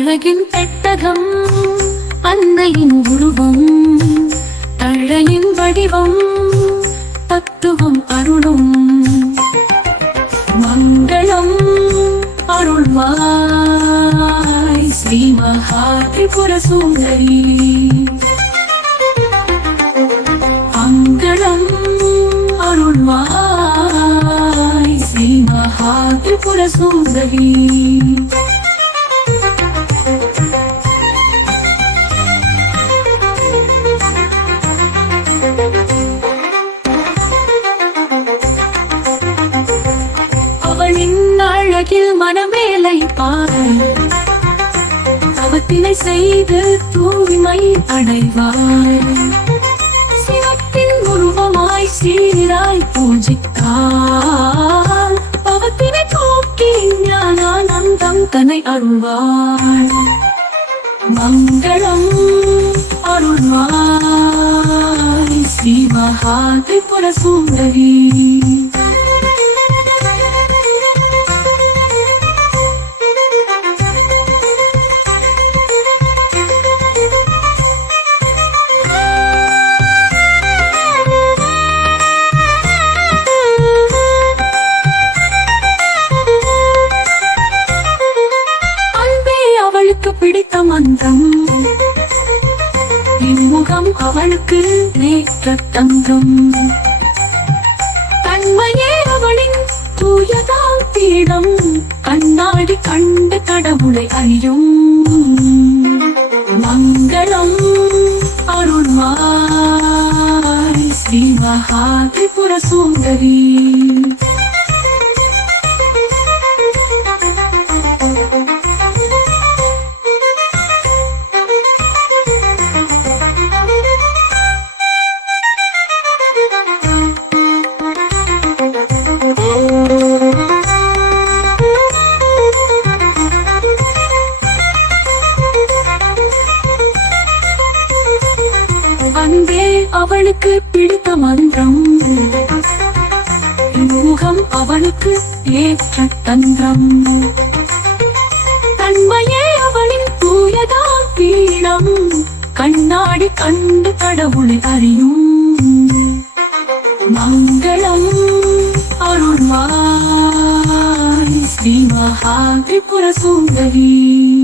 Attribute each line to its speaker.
Speaker 1: அழகின் பெட்டகம் அன்னையின் உருவம் தழையின் வடிவம் தத்துவம் அருளும். மங்களம் அருள்வாய் ஸ்ரீ மகா திரிபுர சுந்தரி. மங்களம் அருள்வாய் ஸ்ரீ மகா திரிபுர சுந்தரி. உலகில் மனமேலை பாரு. அவத்தினை செய்து தூய்மை அடைவாய். சிவத்தின் உருவமாய் சீராய் பூஜித்தால் பவத்தினை தூக்கி ஞானானந்தம் தன்னை அருள்வாய். மங்களம் அருள்வாய். ஸ்ரீ மகா திரிபுர சுந்தரி. அவளுக்கு பிடித்த மந்தம். இம்முகம் அவளுக்கு நேற்ற தங்கம் தன்மையே அவளின் தூயதால் பீடம். கண்ணாடி கண்டு கடவுளை அறியும். மங்களம் அருள்வாய் ஸ்ரீ மகாதிபுர சுந்தரி. அன்பே அவளுக்கு பிடித்த மந்திரம். முகம் அவளுக்கு ஏற்ற தந்திரம். தன்மையே அவளின் தூயதா பீடம். கண்ணாடி கண்டு கடவுளை அறியும். மங்களம் அருள்வாய் ஸ்ரீ மகா திரிபுர சுந்தரி.